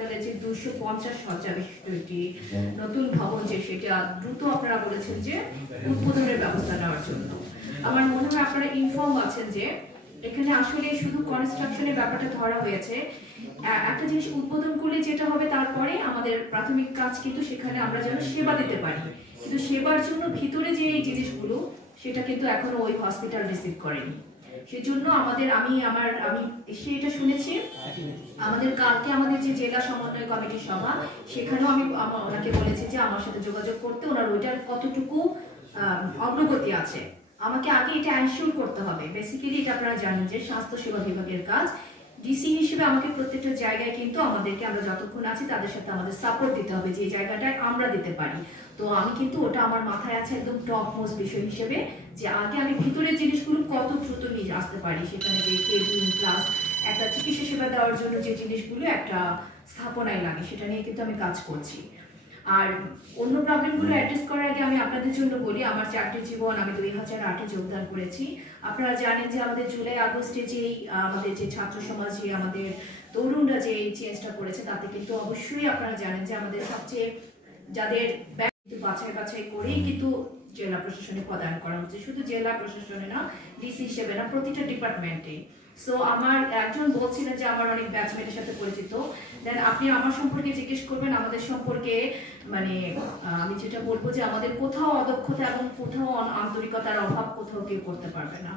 হাসপাতালে যে 250 শয্যা বিশিষ্ট একটি নতুন ভবন যে সেটা দ্রুত আপনারা বলেছেন যে উদ্বোধনের ব্যবস্থা নেওয়ার জন্য। আমার মনে হয় আপনারা ইনফর্ম আছেন যে এখানে আসলে শুধু কনস্ট্রাকশনের ব্যাপারটা ধরা হয়েছে। একটা জিনিস উদ্বোধন করলে যেটা হবে তারপরে আমাদের প্রাথমিক কাজ কিন্তু সেখানে আমরা যেন সেবা দিতে পারি, কিন্তু সেবার জন্য ভিতরে যে এই জিনিসগুলো সেটা কিন্তু এখনো ওই হসপিটাল রিসিভ করেনি। সেজন্য আমি সেটা শুনেছি। আমাদের কালকে আমাদের যে জেলা সমন্বয় কমিটির সভা, সেখানেও আমি ওনাকে বলেছি যে আমার সাথে যোগাযোগ করতে, ওনার ওইটার কতটুকু অগ্রগতি আছে আমাকে আগে এটা এনশিওর করতে হবে। বেসিক্যালি এটা আপনারা জানেন যে স্বাস্থ্য সেবা বিভাগের কাজ। ডিসি হিসেবে আমাকে প্রত্যেকটা জায়গায় কিন্তু আমরা যতক্ষণ আছি তাদের সাথে আমাদের সাপোর্ট দিতে হবে, যে জায়গাটায় আমরা দিতে পারি। তো আমি কিন্তু ওটা আমার মাথায় আছে একদম টপ মোস্ট বিষয় হিসেবে, যে আগে আমি ভিতরের জিনিসগুলো কত দ্রুত নিয়ে আসতে পারি, সেখানে যে কেবিন প্লাস একটা চিকিৎসা সেবা দেওয়ার জন্য যে জিনিসগুলো একটা স্থাপনায় লাগে সেটা নিয়ে কিন্তু আমি কাজ করছি। আর অন্য প্রবলেমগুলো অ্যাড্রেস করার আগে আমি আপনাদের জন্য বলি, আমার চাকরি জীবন, আমি 2008-এ যোগদান করেছি। আপনারা জানেন যে আমাদের জুলাই আগস্টে যেই আমাদের যে ছাত্র সমাজ, যে আমাদের তরুণরা যে চেঞ্জটা করেছে, তাতে কিন্তু অবশ্যই আপনারা জানেন যে আমাদের সবচেয়ে যাদের বাছাই করেই কিন্তু জেলা প্রশাসনে পদায়ন করা হচ্ছে। শুধু জেলা প্রশাসনে না, ডিসি হিসেবে না, প্রতিটা ডিপার্টমেন্টে। সো আমার একজন বলছিলেন যে আমার অনেক ব্যাচমেটের সাথে পরিচিত, দেন আপনি আমার সম্পর্কে জিজ্ঞেস করবেন, আমাদের সম্পর্কে মানে আমি যেটা বলবো যে আমাদের কোথাও অদক্ষতা এবং কোথাও আন্তরিকতার অভাব কোথাও কেউ করতে পারবে না।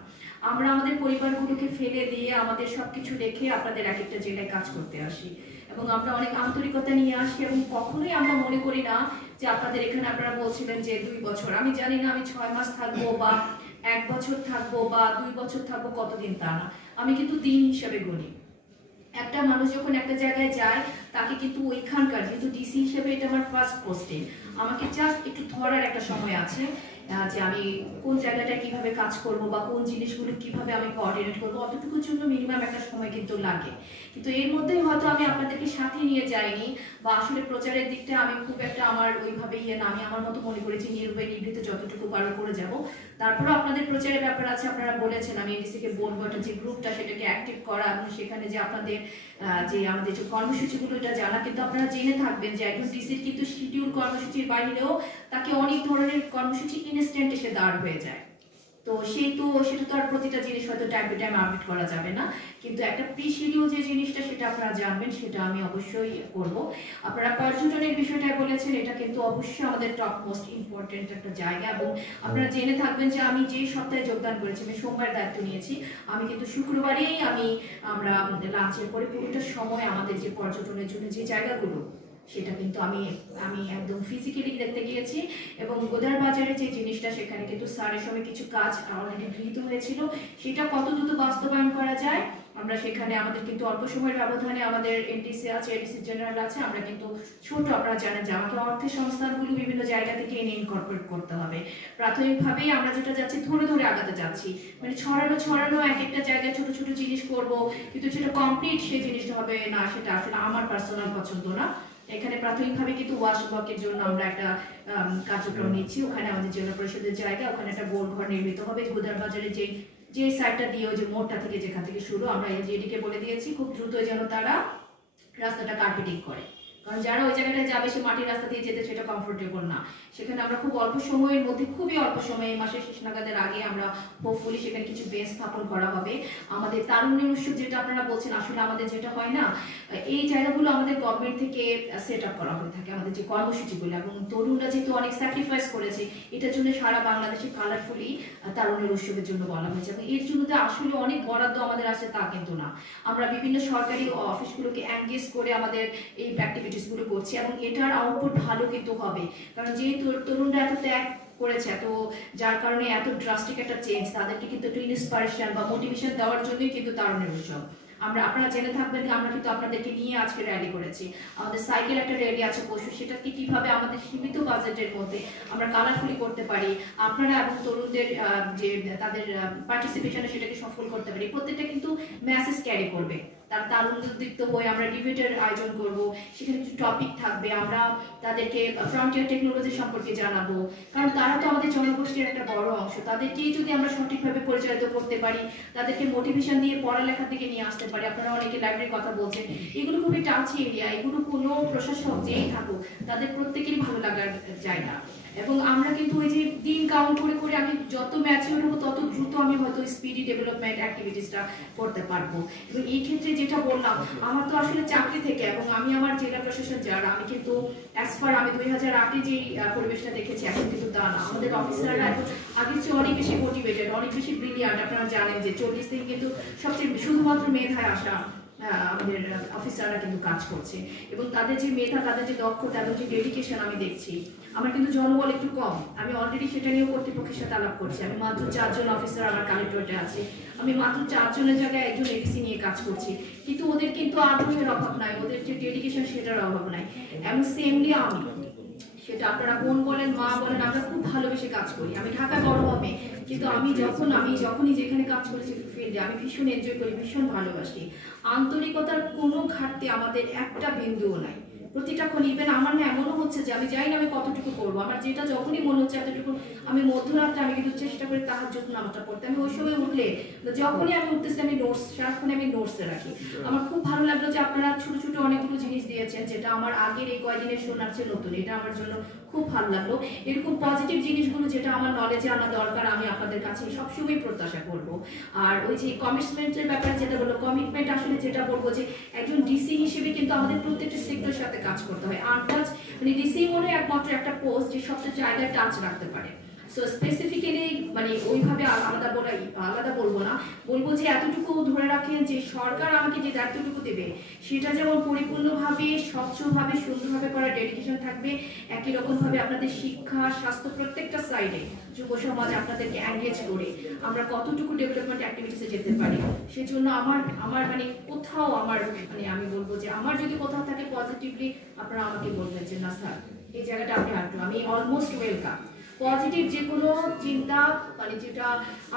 আমরা আমাদের পরিবারগুলোকে ফেলে দিয়ে আমাদের সবকিছু রেখে আপনাদের এক একটা জেলায় কাজ করতে আসি, এবং আমরা অনেক আন্তরিকতা নিয়ে আসি, এবং কখনোই আমরা মনে করি না যে আপনাদের এখানে আপনারা বলছিলেন যে 2 বছর, আমি জানি না আমি 6 মাস থাকবো বা 1 বছর থাকবো বা 2 বছর থাকবো, কতদিন তা না, আমি কিন্তু দিন হিসাবে গুনি। একটা মানুষ যখন একটা জায়গায় যায় তাকে কিন্তু ওইখানকার, যেহেতু ডিসি হিসেবে এটা আমার ফার্স্ট পোস্টিং, আমাকে জাস্ট একটু ধরার একটা সময় আছে যে আমি কোন জায়গাটা কিভাবে কাজ করব বা কোন জিনিসগুলো কিভাবে আমি কোঅর্ডিনেট করব, অতটুকুর জন্য মিনিমাম একটা সময় কিন্তু লাগে। কিন্তু এর মধ্যেই হয়তো আমি আপনাদেরকে সাথে নিয়ে যাইনি, বা আসলে প্রচারের দিকটা আমি খুব একটা আমার ওইভাবে না, আমি আমার মতো মনে করেছি নির্ভীত যতটুকু পারো করে যাব। তারপরে আপনাদের প্রচারের ব্যাপার আছে, আপনারা বলেছেন আমি এডিসিকে বলবো একটা যে গ্রুপটা সেটাকে অ্যাক্টিভ করা, এবং সেখানে যে আপনাদের যে আমাদের যে কর্মসূচিগুলো এটা জানা। কিন্তু আপনারা জেনে থাকবেন যে একজন ডিসির কিন্তু শিডিউল কর্মসূচির বাইরেও তাকে অনেক ধরনের কর্মসূচি ইনস্ট্যান্ট এসে দাঁড় হয়ে যায়। তো সেটা তো আর প্রতিটা জিনিস হয়তো টাইম টু টাইম আপডেট করা যাবে না, কিন্তু একটা প্রি শিডিউল যে জিনিসটা সেটা আপনারা জানবেন, সেটা আমি অবশ্যই করব। আপনারা পর্যটনের বিষয়টা বলেছেন, এটা কিন্তু অবশ্যই আমাদের টপ মোস্ট ইম্পর্টেন্ট একটা জায়গা, এবং আপনারা জেনে থাকবেন যে আমি যে সপ্তাহে যোগদান করেছি, আমি সোমবার দায়িত্ব নিয়েছি, আমি কিন্তু শুক্রবারেই আমরা লাঞ্চের পরে পুরোটা সময় আমাদের যে পর্যটনের জন্য যে জায়গাগুলো সেটা কিন্তু আমি একদম ফিজিক্যালি দেখতে গিয়েছি। এবং গোদার বাজারে যে জিনিসটা, সেখানে কিন্তু স্যারের সময় কিছু কাজ অলরেডি গৃহীত হয়েছিল, সেটা কত দ্রুত বাস্তবায়ন করা যায় আমরা সেখানে আমাদের কিন্তু অল্প সময়ের ব্যবধানে আমাদের এনটিসি আছে, এডিসি জেনারেল আছে, আমরা কিন্তু ছোট, আপনারা জানেন যে আমাকে অর্থের সংস্থানগুলো বিভিন্ন জায়গা থেকে এনে ইনকর্পোরেট করতে হবে। প্রাথমিকভাবেই আমরা যেটা যাচ্ছি ধরে ধরে আগাতে যাচ্ছি, মানে ছড়ানো এক একটা জায়গায় ছোট ছোট জিনিস করব, কিন্তু সেটা কমপ্লিট সেই জিনিসটা হবে না, সেটা আসলে আমার পার্সোনাল পছন্দ না। এখানে প্রাথমিকভাবে কিন্তু ওয়াশ ব্লকের জন্য আমরা একটা কার্যক্রম নিচ্ছি, ওখানে আমাদের জেলা পরিষদের জায়গা, ওখানে একটা গোল ঘর নির্মিত হবে। গোদার বাজারে যে সাইডটা দিয়ে যে মোড়টা থেকে যেখান থেকে শুরু, আমরা এলজিডিকে বলে দিয়েছি খুব দ্রুত যেন তারা রাস্তাটা কার্পেটিং করে, কারণ যারা ওই জায়গাটায় যাবে সে মাটির রাস্তা দিয়ে যেতে সেটা কমফোর্টেবল না। সেখানে আমরা খুব অল্প সময়ের মধ্যে, খুবই অল্প সময়ে, এই মাসের শেষ নাগাদের আগে আমরা হোপফুলি সেখানে কিছু বেঞ্চ স্থাপন করা হবে। আমাদের তারুণ্যের উৎসব যেটা আপনারা বলছেন, আসলে আমাদের যেটা হয় না, এই জায়গাগুলো আমাদের গভর্নমেন্ট থেকে সেট আপ করা হয়ে থাকে, আমাদের যে কর্মসূচিগুলো, এবং তরুণরা যেহেতু অনেক স্যাক্রিফাইস করেছে, এটার জন্য সারা বাংলাদেশে কালারফুলি তারুণ্যের উৎসবের জন্য বলা হয়েছে। এবং এর জন্য আসলে অনেক বরাদ্দ আমাদের আছে তা কিন্তু না, আমরা বিভিন্ন সরকারি অফিসগুলোকে এনগেজ করে আমাদের এই অ্যাক্টিভিটিস গুলো করছি, এবং এটার আউটপুট ভালো কিন্তু হবে। কারণ যেহেতু তরুণরা এত ত্যাগ করেছে, তো যার কারণে এত ড্রাস্টিক একটা চেঞ্জ, তাদেরকে কিন্তু একটু ইন্সপিরেশন বা মোটিভেশন দেওয়ার জন্যই কিন্তু তারুণ্যের উৎসব। আপনারা জেনে থাকবেন যে আমরা কিন্তু আপনাদেরকে নিয়ে আজকে র্যালি করেছি, আমাদের সাইকেল একটা র্যালি আছে পরশু, সেটাকে কিভাবে আমাদের সীমিত বাজেটের মধ্যে আমরা কালারফুলি করতে পারি, আপনারা এবং তরুণদের যে তাদের পার্টিসিপেশনে সেটাকে সফল করতে পারি, প্রত্যেকটা কিন্তু মেসেজ ক্যারি করবে। তারা তারুণ্যদীপ্ত হয়ে আমরা ডিবেটের আয়োজন করব, সেখানে কিছু টপিক থাকবে, আমরা তাদেরকে ফ্রন্টিয়ার টেকনোলজি সম্পর্কে জানাবো, কারণ তারা তো আমাদের জনগোষ্ঠীর একটা বড় অংশ। তাদেরকেই যদি আমরা সঠিকভাবে পরিচালিত করতে পারি, তাদেরকে মোটিভেশন দিয়ে পড়ালেখার দিকে নিয়ে আসতে পারি। আপনারা অনেকে লাইব্রেরির কথা বলছেন, এগুলো খুবই টাচি এরিয়া, এগুলো কোনো প্রশাসক যেই থাকুক তাদের প্রত্যেকেরই ভালো লাগার জায়গা। এবং আমরা কিন্তু ওই যে দিন কাউন্ট করে করে আমি যত ম্যাচিউর হবো তত দ্রুত আমি হয়তো স্পিডি ডেভেলপমেন্ট অ্যাক্টিভিটিসটা করতে পারবো। এবং এই ক্ষেত্রে যেটা বললাম, আমার তো আসলে চাকরি থেকে এবং আমি আমার জেলা প্রশাসন যারা, আমি কিন্তু অ্যাজ ফার আমি 2008-এ যেই পরিবেশটা দেখেছি এখন কিন্তু তা না। আমাদের অফিসাররা এখন আগের চেয়ে অনেক বেশি মোটিভেটেড, অনেক বেশি ব্রিলিয়ান্ট। আপনারা জানেন যে 40 থেকে কিন্তু সবচেয়ে শুধুমাত্র মেধায় আসা আমাদের অফিসাররা কিন্তু কাজ করছে, এবং তাদের যে মেধা, তাদের যে দক্ষতা এবং যে ডেডিকেশন আমি দেখছি। আমার কিন্তু জনবল একটু কম, আমি অলরেডি সেটা নিয়েও কর্তৃপক্ষের সাথে আলাপ করছি। আমি মাত্র 4 জন অফিসার আমার কালেক্টরেটে আছে, আমি মাত্র 4 জনের জায়গায় একজন এডিসি নিয়ে কাজ করছি, কিন্তু ওদের কিন্তু আগ্রহের অভাব নাই, ওদের যে ডেডিকেশন সেটার অভাব নাই। এবং সেমলি আমি, সেটা আপনারা বোন বলেন মা বলেন, আমরা খুব ভালোবেসে কাজ করি। আমি ঢাকায় বড় হবে, কিন্তু আমি যখনই যেখানে কাজ করেছি ফিল্ডে আমি ভীষণ এনজয় করি, ভীষণ ভালোবাসি। আন্তরিকতার কোনো ঘাটতি আমাদের একটা বিন্দুও নাই। প্রতিটা ক্ষণ ইভেন আমার না এমনও হচ্ছে যে আমি জানি না আমি কতটুকু করবো, আমার যেটা যখনই মনে হচ্ছে এতটুকু, আমি মধ্যরাত্রে আমি কিন্তু চেষ্টা করি তাহাজ্জুদ নামাজটা পড়তে। আমি ওই সময় উঠলে, যখনই আমি উঠতেছি আমি নোটস, সারাক্ষণ আমি নোটসে রাখি। আমার খুব ভালো লাগলো যে আপনারা ছোট ছোট অনেকগুলো জিনিস দিয়েছেন, যেটা আমার আগের এই কয়দিনের শোনার চেয়ে নতুন, এটা আমার জন্য খুব ভালো লাগলো। এরকম পজিটিভ জিনিসগুলো যেটা আমার নলেজে আনা দরকার, আমি আপনাদের কাছে সবসময় প্রত্যাশা করব। আর ওই যে কমিটমেন্টের ব্যাপারে যেটা বললো, কমিটমেন্ট আসলে যেটা বলবো যে একজন ডিসি হিসেবে কিন্তু আমাদের প্রত্যেকটা সেক্টরের সাথে কাজ করতে হয়। আনটাচ মানে ডিসি মনে একমাত্র একটা পোস্ট যে সবচেয়ে জায়গায় টাচ রাখতে পারে। সো স্পেসিফিক্যালি মানে ওইভাবে আলাদা বলবো না, বলবো যে এতটুকু ধরে রাখেন যে সরকার আমাকে যে দায়িত্বটুকু দেবে সেটা যেমন পরিপূর্ণভাবে, স্বচ্ছভাবে, সুন্দরভাবে করার ডেডিকেশন থাকবে, একই রকমভাবে আপনাদের শিক্ষা, স্বাস্থ্য, প্রত্যেকটা সাইডে যুব সমাজ আপনাদেরকে এনগেজ করে আমরা কতটুকু ডেভেলপমেন্ট অ্যাক্টিভিটিসে যেতে পারি, সেজন্য আমার মানে কোথাও আমার মানে আমি বলবো যে আমার যদি কোথাও থাকে পজিটিভলি, আপনারা আমাকে বলবেন যে না স্যার এই জায়গাটা আপনি হাঁটুন, আমি অলমোস্ট ওয়েলকাম। পজিটিভ যে কোনো চিন্তা, মানে যেটা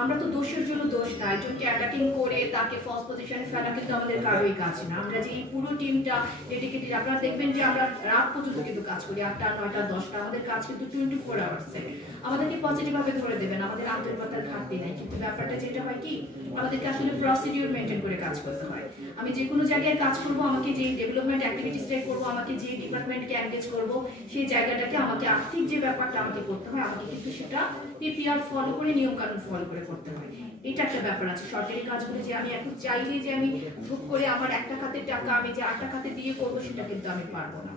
আমরা তো দোষের জন্য দোষ না, একজনকে অ্যাটাকিং করে তাকে ফলস পজিশনে ফেলা কিন্তু আমাদের কারোই কাজ না। আমরা যে পুরো টিমটা ডেডিকেটেড, আপনারা দেখবেন যে আমরা রাত পর্যন্ত কিন্তু কাজ করি, 8টা 9টা 10টা, আমাদের কাজ কিন্তু 24 আওয়ার্সে। আমাদেরকে পজিটিভভাবে ধরে দেবেন, আমাদের আন্তরিকতার ঘাটতি নাই, কিন্তু ব্যাপারটা যেটা হয় কি, আমাদেরকে আসলে প্রসিডিউর মেনটেন করে কাজ করতে হয়। আমি যে কোনো জায়গায় কাজ করব, আমাকে যে ডেভেলপমেন্ট অ্যাক্টিভিটিসটাই করবো, আমাকে যে ডিপার্টমেন্টকে এনগেজ করব, সেই জায়গাটাকে আমাকে আর্থিক যে ব্যাপারটা আমাকে করতে হয়, আমাকে কিন্তু সেটা পিপিআর ফলো করে, নিয়ম কানুন ফলো করে করতে হয়। এটা একটা ব্যাপার আছে সরকারি কাজগুলো, যে আমি এখন চাইলে যে আমি ধুপ করে আমার একটা খাতের টাকা আমি যে 8টা খাতে দিয়ে করবো, সেটা কিন্তু আমি পারবো না।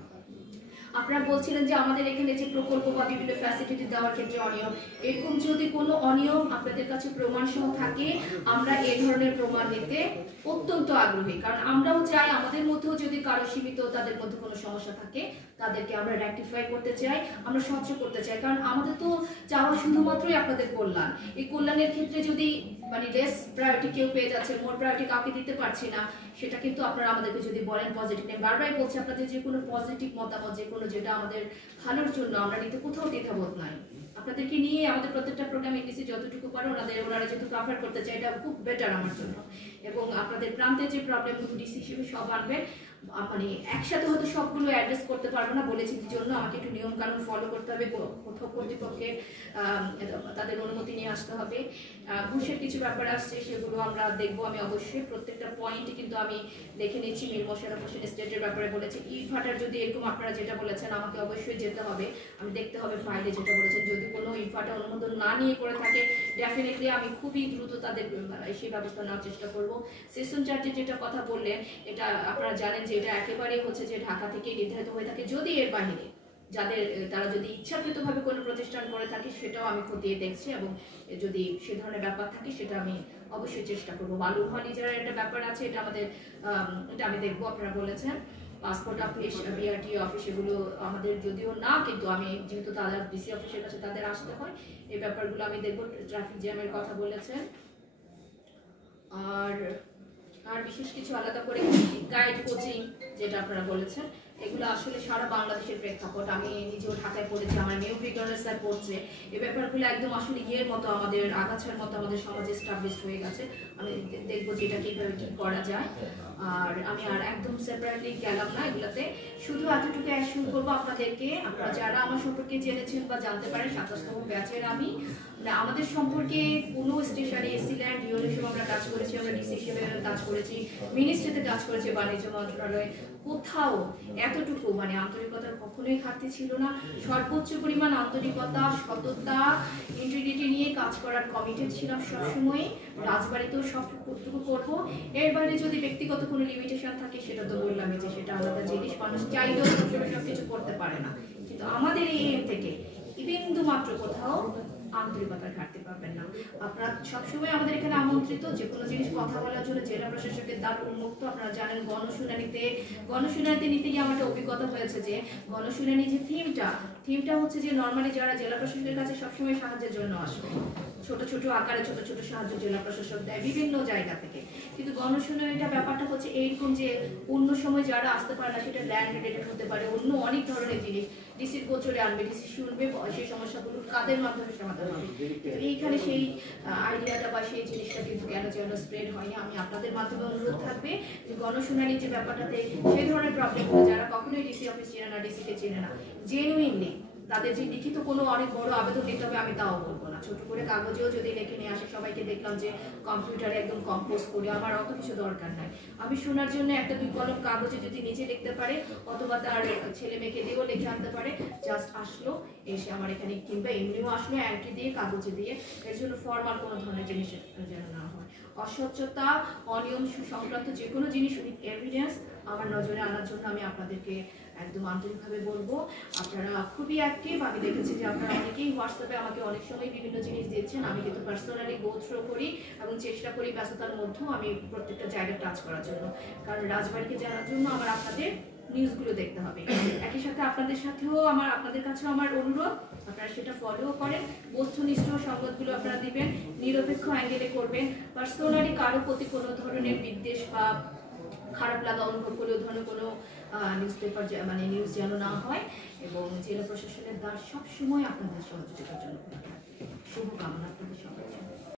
আপনারা বলছিলেন যে আমাদের এখানে যে প্রকল্প বা বিভিন্ন ফ্যাসিলিটি দেওয়ার ক্ষেত্রে অনিয়ম, এরকম যদি কোনো অনিয়ম আপনাদের কাছে প্রমাণ সহ থাকে, আমরা এই ধরনের প্রমাণ নিতে অত্যন্ত আগ্রহী। কারণ আমরাও চাই আমাদের মধ্যেও যদি কারো সীমিত তাদের মধ্যে কোনো সমস্যা থাকে, তাদেরকে আমরা রেকটিফাই করতে চাই, আমরা স্বচ্ছ করতে চাই। কারণ আমাদের তো চাওয়া শুধুমাত্রই আপনাদের কল্যাণ। এই কল্যাণের ক্ষেত্রে যদি মানে লেস প্রায়োরিটি কেউ পেয়ে যাচ্ছে, মোর প্রায়োরিটি কাউকে দিতে পারছি না, সেটা কিন্তু আপনারা আমাদেরকে যদি বলেন পজিটিভ নেই, বারবারই বলছি আপনাদের যে কোনো পজিটিভ মতামত, যে কোনো যেটা আমাদের ভালোর জন্য, আমরা নিতে কোথাও দ্বিধাবোধ নাই। আপনাদেরকে নিয়ে আমাদের প্রত্যেকটা প্রোগ্রাম এনডিসি যতটুকু পারে ওনারা যেহেতু কভার করতে চাই, এটা খুব বেটার আমার জন্য। এবং আপনাদের প্রান্তের যে প্রবলেমগুলো ডিসি হিসেবে সব আনবেন, মানে একসাথে হয়তো সবগুলো অ্যাড্রেস করতে পারবো না, বলেছি জন্য আমাকে একটু নিয়ম কানুন ফলো করতে হবে, কোথাও কর্তৃপক্ষের তাদের অনুমতি নিয়ে আসতে হবে। ঘুষের কিছু ব্যাপার আসছে, সেগুলো আমরা দেখবো। আমি অবশ্যই প্রত্যেকটা পয়েন্টে কিন্তু আমি দেখে নিচ্ছি। মীর মোশাররফ হোসেন স্টেটের ব্যাপারে বলেছে, ইটভাটার যদি এরকম আপনারা যেটা বলেছেন, আমাকে অবশ্যই যেতে হবে, আমি দেখতে হবে ফাইলে যেটা বলেছেন। যদি কোনো ইটভাটা অনুমোদন না নিয়ে করে থাকে, ডেফিনেটলি আমি খুবই দ্রুত তাদের সেই ব্যবস্থা নেওয়ার চেষ্টা করবো। সেশন চার্জের যেটা কথা বললেন, এটা আপনারা জানেন যে এটা একেবারেই হচ্ছে যে ঢাকা থেকে নির্ধারিত হয়ে থাকে। যদি এর বাহিরে তারা যদি ইচ্ছাকৃতভাবে কোনো প্রতিষ্ঠান করে থাকে, সেটাও আমি খতিয়ে দেখছি, এবং যদি সে ধরনের ব্যাপার থাকে সেটা আমি অবশ্যই চেষ্টা করবো। বালুরঘাট ইজারার একটা ব্যাপার আছে, এটা আমি দেখবো। আপনারা বলেছেন পাসপোর্ট অফিস, বিআরটি অফিস, এগুলো আমাদের যদিও না, কিন্তু আমি যেহেতু তাদের ডিসি অফিসের কাছে তাদের আসতে হয়, এই ব্যাপারগুলো আমি দেখবো। ট্রাফিক জ্যামের কথা বলেছেন, আর বিশেষ কিছু আলাদা করে গাইড কোচিং যেটা আপনারা বলেছেন, এগুলো আসলে সারা বাংলাদেশের প্রেক্ষাপট। আমি নিজেও ঢাকায় পড়েছি, আমার মেয়েও ব্রিগেডিয়ার স্যার পড়ছে। এই ব্যাপারগুলো একদম আসলে ইয়ের মতো, আমাদের আগাছার মতো আমাদের সমাজে এস্টাবলিশড হয়ে গেছে। আমি দেখবো যে এটা কিভাবে ঠিক করা যায়। আর আমি আর একদম সেপারেটলি গেলাম না এগুলোতে, শুধু এতটুকু অ্যাসিউর করবো আপনাদেরকে, আপনারা যারা আমার সম্পর্কে জেনেছেন বা জানতে পারেন 27তম ব্যাচের আমি, আমাদের সম্পর্কে কোনো স্টেশনে এসিল্যান্ড ডিও হিসেবে আমরা কাজ করেছি, আমরা ডিসি হিসেবে কাজ করেছি, মিনিস্ট্রিতে কাজ করেছি, বাণিজ্য মন্ত্রণালয়ে, কোথাও এতটুকু মানে আন্তরিকতার কখনোই ঘাটতি ছিল না। সর্বোচ্চ পরিমাণ আন্তরিকতা, সততা, ইন্টিগ্রিটি নিয়ে কাজ করার কমিটেড ছিলাম সবসময়। রাজবাড়িতেও সবটুকু করবো। এর বাইরে যদি ব্যক্তিগত কোনো লিমিটেশন থাকে সেটা তো বললামই যে সেটা আলাদা জিনিস, মানুষ চাইলেও সবকিছু করতে পারে না। কিন্তু আমাদের এই এম থেকে বিন্দু মাত্র কোথাও আন্তরিকতার ঘাটতি পাবেন না। আপনারা সবসময় আমাদের এখানে আমন্ত্রিত, যে কোনো জিনিস কথা বলার জন্য জেলা প্রশাসকের দ্বার উন্মুক্ত। আপনারা জানেন গণশুনানিতে নিতে গিয়ে আমার একটা অভিজ্ঞতা হয়েছে যে গণশুনানি যে থিমটা হচ্ছে যে নর্মালি যারা জেলা প্রশাসকের কাছে সবসময় সাহায্যের জন্য আসবে, ছোট ছোট আকারে ছোট ছোট সাহায্য জেলা প্রশাসক দেয় বিভিন্ন জায়গা থেকে। কিন্তু গণশুনানিটা ব্যাপারটা হচ্ছে এইরকম যে অন্য সময় যারা আসতে পারে না, সেটা ল্যান্ড রিলেটেড হতে পারে, অন্য অনেক ধরনের জিনিস ডিসির গোচরে আনবে, ডিসি শুনবে, সেই সমস্যাগুলো কাদের মাধ্যমে সমাধান হবে। কিন্তু এইখানে সেই আইডিয়াটা বা সেই জিনিসটা কিন্তু কেন যেন স্প্রেড হয়নি। আমি আপনাদের মাধ্যমে অনুরোধ থাকবে যে গণশুনানি যে ব্যাপারটাতে সেই ধরনের প্রবলেমগুলো যারা কখনোই ডিসি অফিস চেনে না, ডিসিকে চেনে না, জেনুইনলি তাদের যে লিখিত কোনো অনেক বড় আবেদন দিতে হবে আমি তাও বলবো না, ছোট করে কাগজেও যদি লিখে নিয়ে আসে, সবাইকে দেখলাম যে কম্পিউটারে একদম কম্পোজ করে, আমার অত কিছু দরকার নাই। আমি শোনার জন্য একটা 2 কলম কাগজে যদি নিজে লিখতে পারে অথবা তার ছেলে মেয়েকে দিয়েও লিখে আনতে পারে, জাস্ট আসলো, এসে আমার এখানে কিংবা এমনিও আসলো এন্ট্রি দিয়ে কাগজে দিয়ে, এর জন্য ফর্মাল কোনো ধরনের জিনিস যেন না হয়। অস্বচ্ছতা, অনিয়ম সংক্রান্ত যে কোনো জিনিস উইথ এভিডেন্স আমার নজরে আনার জন্য আমি আপনাদেরকে একদম আন্তরিকভাবে বলবো। আপনারা খুবই অ্যাক্টিভ, আমি দেখেছি যে আপনারা অনেকেই হোয়াটসঅ্যাপে আমাকে অনেক সময় বিভিন্ন জিনিস দিচ্ছেন। আমি কিন্তু পার্সোনালি গো থ্রু করি এবং চেষ্টা করি ব্যস্ততার মধ্যেও আমি প্রত্যেকটা জায়গায় টাচ করার জন্য, কারণ রাজবাড়িকে জানার জন্য আমার আপনাদের নিউজগুলো দেখতে হবে। একই সাথে আপনাদের কাছেও আমার অনুরোধ, আপনারা সেটা ফলো করেন, বস্তুনিষ্ঠ সংবাদগুলো আপনারা দিবেন, নিরপেক্ষ অ্যাঙ্গেলে করবেন। পার্সোনালি কারো প্রতি কোনো ধরনের বিদ্বেষ বা খারাপ লাগা অনুভব করে ধরনের কোনো নিউজ যেন না হয়। এবং জেলা প্রশাসনের দ্বার সবসময় আপনাদের সহযোগিতার জন্য শুভকামনা।